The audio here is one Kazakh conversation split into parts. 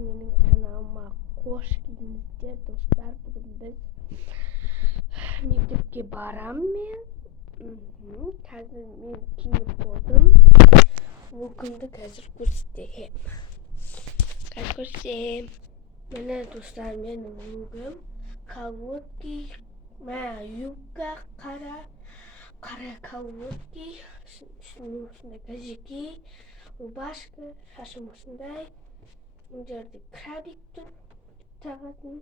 менің каналыма қош келдіңіздер достар. Бүгін біз мектепке барамын мен. Қазір мен киініп болдым. Бұл күнді қазір көрсетем. Міне достар, менің лугым колготки, юбка, қара колготки, үстіне осындай кәжеки, рубашка, шашым осындай. Бұл жерде крабик тұр, тағатын.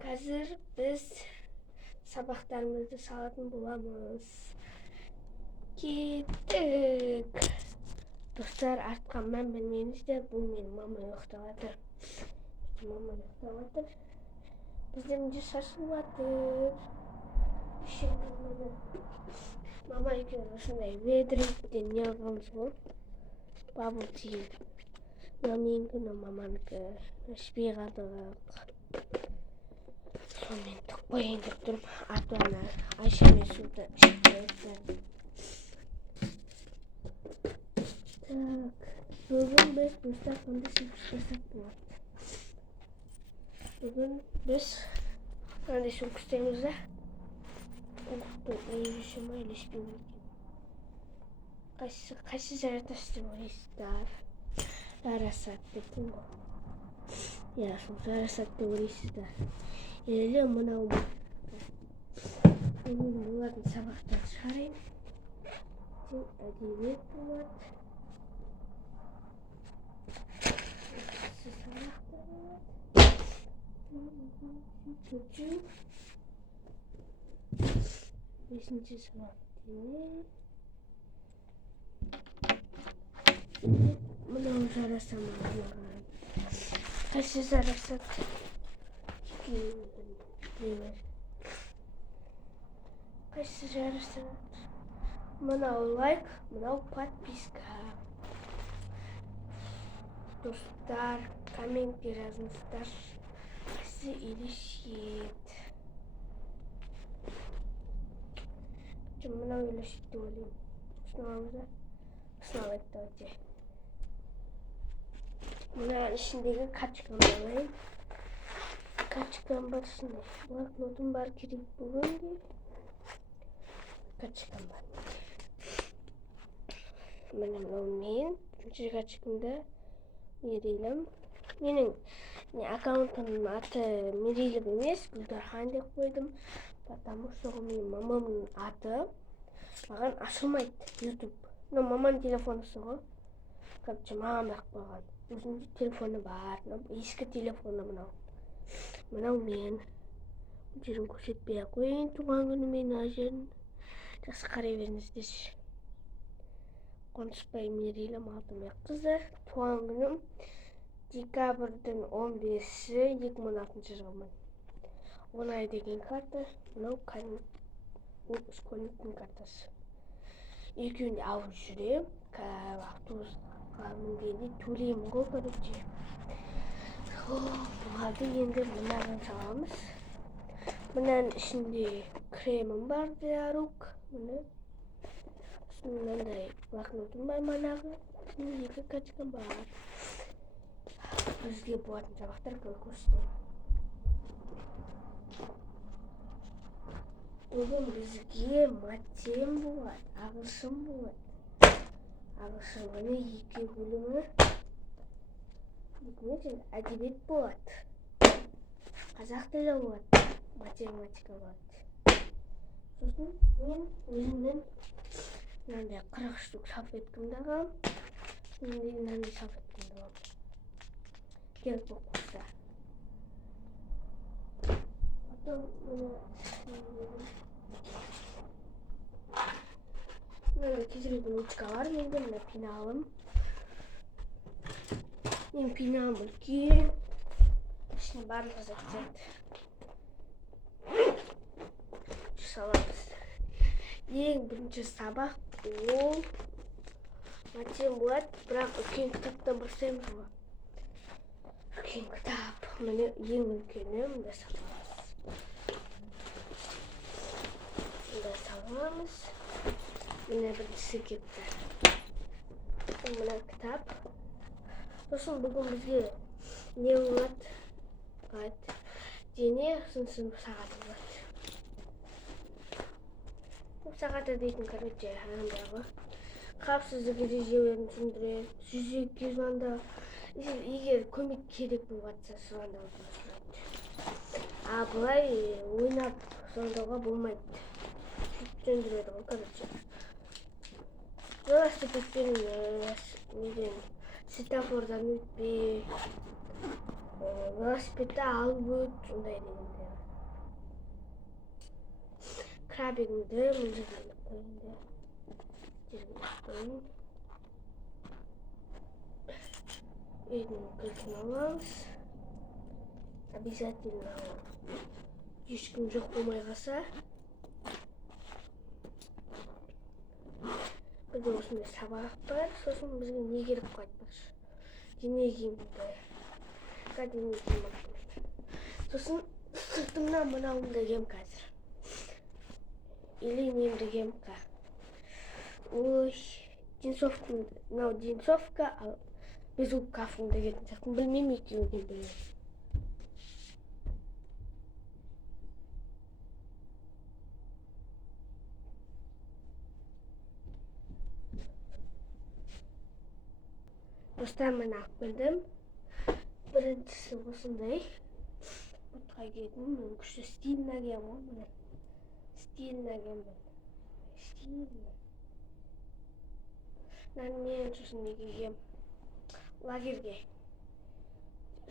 Қазір біз сабақтарымызды салатын боламыз. Кеттік. Достар, артқа мән бермеңіздер, бұл менің мама ұйықтап жатыр. Біздің де шашылып жатыр. Мама екеуміз осындай ведриктен не алғанбыз ғой? Бабыл тиін. Менікі, маманікі ішпей қалдық. Сонымен түк қойын деп тұрмын. Аты Айша мен суды ішіп қойыпты. Так, бүгін біз достар қандай сөз жасап болады. Бүгін біз қандай сөз істейміз да? Үйріші ма, үйлеспей ме екен? Қайсы жаратасыз деп ойлайсыздар? Жарасат дейтін ғой. Я, сол жарасат деп ойлайсыздар. Елі мынау ма? Мен бұлардың сабақтарын шығарайын. Әдебиет болады. Сабақтар болады. Бесінші сабақ дене. Мынау жараса ма маған? Қайсы жарасат? Қайсы жарасат? Мынау лайк, мынау подписка. Достар, комментке жазыңыздар. Қайсы үйлесет? Мынау үйлесет деп ойлаймын. Сыналаңыздар. Сыналайды давайте. Мынаның ішіндегі качканы алайын. Качкам бар ішінде. Блокнотым бар керек бүгінге. Качкам бар. Міне мынау мен. Үшінші качкамда Мерейлім. Менің аккаунтымның аты Мерейлім емес, Гүлдархан деп қойдым. Потому что менің мамамның аты маған ашылмайды YouTube. Но маманың телефоны ғой. Короче, мамам ақ болған. Өзінде телефоны бар. Ескі телефоны мынау. Мынау мен. Бұл жерін көрсетпей ақ қойын. Туған күні мен ажырын. Жақсы қарай беріңіздерші. Қонысбай Мерейлім Алтынбек қызы. Туған күнім декабрьдің 15-і 2006 жылғы. 10 ай деген карта. Мынау школьниктің картасы. Екеуінде алып жүрем. Автобусқа мінгенде төлеймін ғой, короче. Бұларды енді мынаған саламыз. Мынаның ішінде кремім бар для рук. Мына мынандай блокнотым бар манағы. Екі качкам бар. Бізге болатын сабақтар көрсетемін. Бүгін бізге матем болады, ағылшын болады. Ағылшын міне екі бөлімі. Әдебиет болады. Қазақ тілі болады. Математика болады. Сосын мен өзімнің мынандай 40 штук салфеткамды алам. Мынандай салфеткамды алам. Керек болып қалса. Потом мына кесіретін ручка бар менде, мына пеналым. Мен пеналым үлкен. Ішіне барлығы затты. Саламыз. Ең бірінші сабақ ол матем болады, бірақ үлкен кітаптан бастаймыз ғой. Үлкен кітап. Міне ең үлкені мында саламыз. Мында саламыз. Міне біріншісі кетті. мына кітап. Сосын бүгін бізге не болады? Дене сынып сағаты болады. Бұл сағаты дейтін, короче, андағы қауіпсіздік ережелерін түсіндіреді. 102 звонда. Егер көмек керек болып жатса, звондауды сұрайды. А былай ойнап звондауға болмайды. Түсіндіреді ғой, короче. Велосипедпен емес, неден светофордан өтпей, велосипедті алып өт, сондай дегендер. Крабигіңді мына жерге іліп қойыңды. Үйдің кілтін аламыз. Обязательно ешкім жоқ болмай қалса. Бізде осындай сабақ бар, сосын бізге не керек қойдық? Дене киімді. Дене киім. Сосын сыртымнан мынауымды кием қазір. Или немді кием-ка. Ой, мынау джинсовка, ал безрукавкамды киетін сияқтымын. Білмеймін, екеуін білмеймін. Достар, мен алып келдім. Біріншісі осындай. Бұтқа киетін, мен күшті стильна кием ғой, міне. Стильна кием мен. Стильна. Мен сосын неге кием? Лагерге.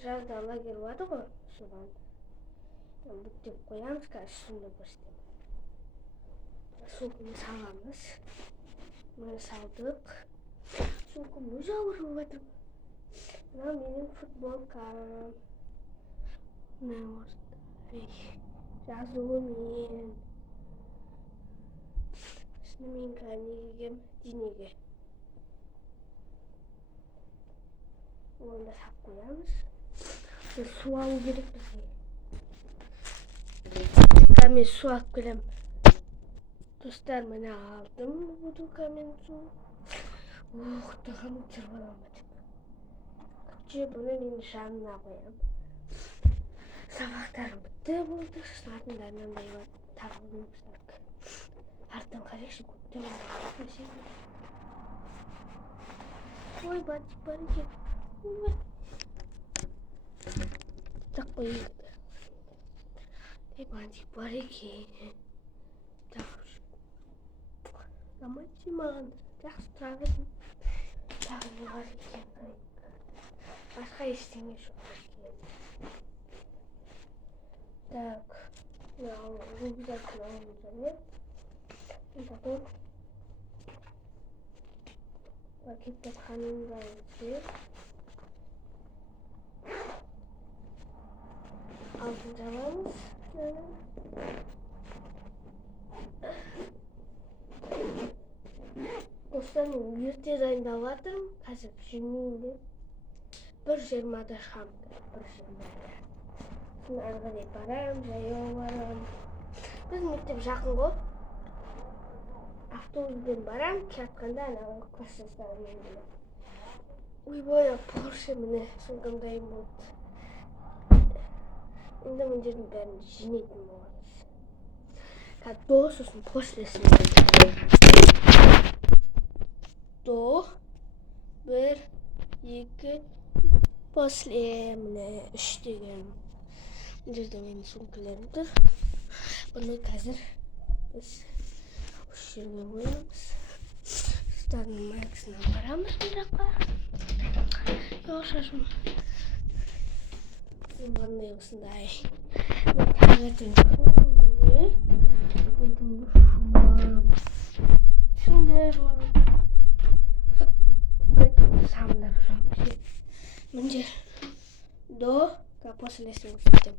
Жазда лагер болады ғой, соған. Бүктеп қоямыз, қазір үстінде көрсетем. Сумканы саламыз. Мені салдық. Сумкам өзі ауыр болып жатыр. Мынау менің футболкам. Мына осындай жазуымен. Мен неге кием? Денеге. Оны да сап қоямыз. Су алу керек бізге. Мен су алып келем. Достар, міне алдым бутылкамен су. Тұрғаным тырбаламады. Бұны мен жанына қоям. Сабақтарым бітті болды. Артында мынандай тағылым сақ. Арттан қарайшы, көптен барды. Ой, бантик бар екен. Так қойыңды. Бантик бар екен. Ламайшы маған. Жақсы тұрағын. Тағы не бар екен. Басқа ештеңе жоқ екен. Так, рюкзактың алуымызды. Потом пакетті қанымызды алтын жабамыз. Достар, мен ерте дайындалып жатырмын. Қазір жүрмейін деп. 1:20-да шығамын. 1:20-да. Сосын ары қарай барамын, жаяу барамын. Біз мектеп жақын ғой. Автобуспен барамын, келатқанда ана класстастарыммен келемін. Ойбай, Порше міне сумкам дайын болды. Енді мына жердің бәрін жинайтын боламыз. До, сосын послесін. До, 1, 2, после, міне 3 деген. Мына жерде менің сумкаларым тұр. Бұны қазір біз осы жерге қоямыз. Ұстаның майкасынан барамыз бұл жаққа. Шашым. Қандай осындай. Мен таңертең Şimdi самдар жауып Мынже до, после сөйтем.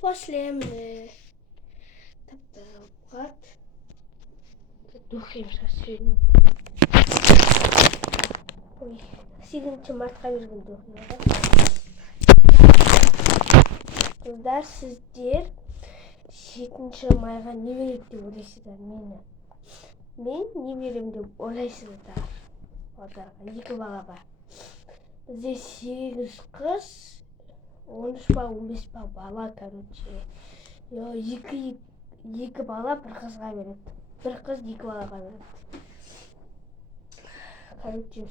После міне таптағат духим сасүйін. Ой, 8 мартқа берген духим. Қыздар, сіздер 7 майға не береді деп ойлайсыздар мені? Мен не берем деп ойлайсыздар? балдарға, 2 бала бар. Бізде 8 қыз, 13 ба 15 ба бала, короче. 2 бала бір қызға береді. Бір қыз 2 балаға береді. Короче,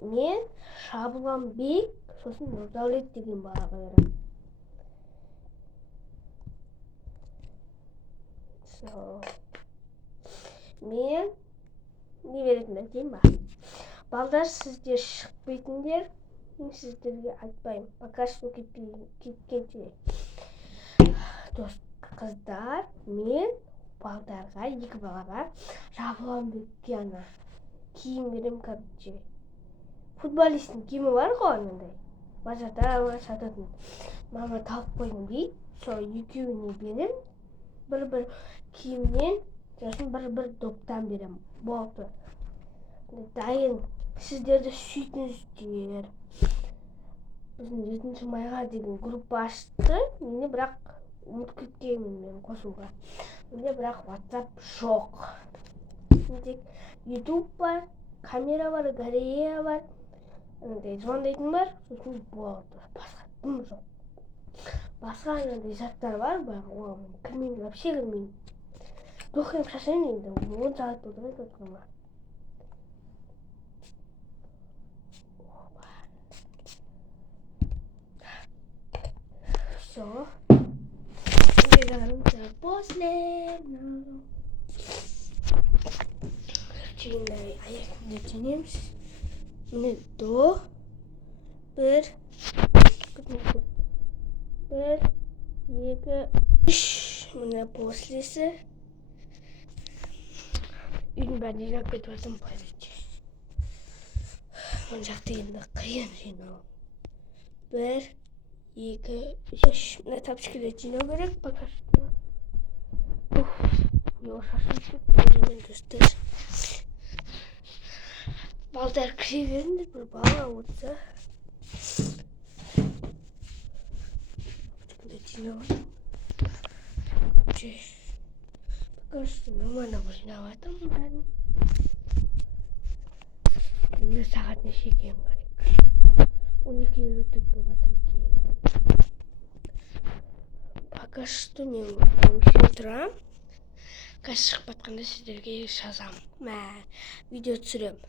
мен Шабыланбек, сосын Нұрдәулет деген балаға беремін. Мен не беретін айтайын ба? Балдар, сіздер шықпайтындар, мен сіздерге айтпаймын. Пока что кеткенше. Қыздар, мен балдарға, 2 балаға Шабыланбекке ана киім берем, короче. Футболисттің киімі бар ғой анандай. Базарда сататын. Мама тауып қойдым дейді. Сол екеуіне берем. Бір киімнен, сосын бір доптан берем. Болды. Дайын. Сіздерді сөйтіңіздер. Біздің 7 майға деген группа ашты. Мені бірақ ұмытып кеткенмін мен қосуға. Менде бірақ WhatsApp жоқ. Тек YouTube бар, камера бар, галерея бар. Звондайтын бар, сосын болды. Басқа дым жоқ. Басқа анандай заттар бар, оған кірмеймін, вообще кірмеймін. Тоқиым шашайын енді, 10 сағат болды ғой тоқиыма. Все. Llegaron после. Şimdi ayakta geçelim. Şimdi do. Bir. Екі, үш. Міне послесі. Үйдің бәрін жинап кетіп жатырмын, короче. Мына жақта енді қиын жинау. 1, 2, 3. Мына тапочкаларды жинау керек, пока что. Шашым кетті, достар. Балдар кіре беріңдер, бір бала отырса. Пока что нормально жинаватырмын бәрін. Міне сағат неше екенін қарайық. 12:54 болып жатыр екен. Пока что мен отырамын. Қазір шығып жатқанда сіздерге жазамын. Видео түсіремін.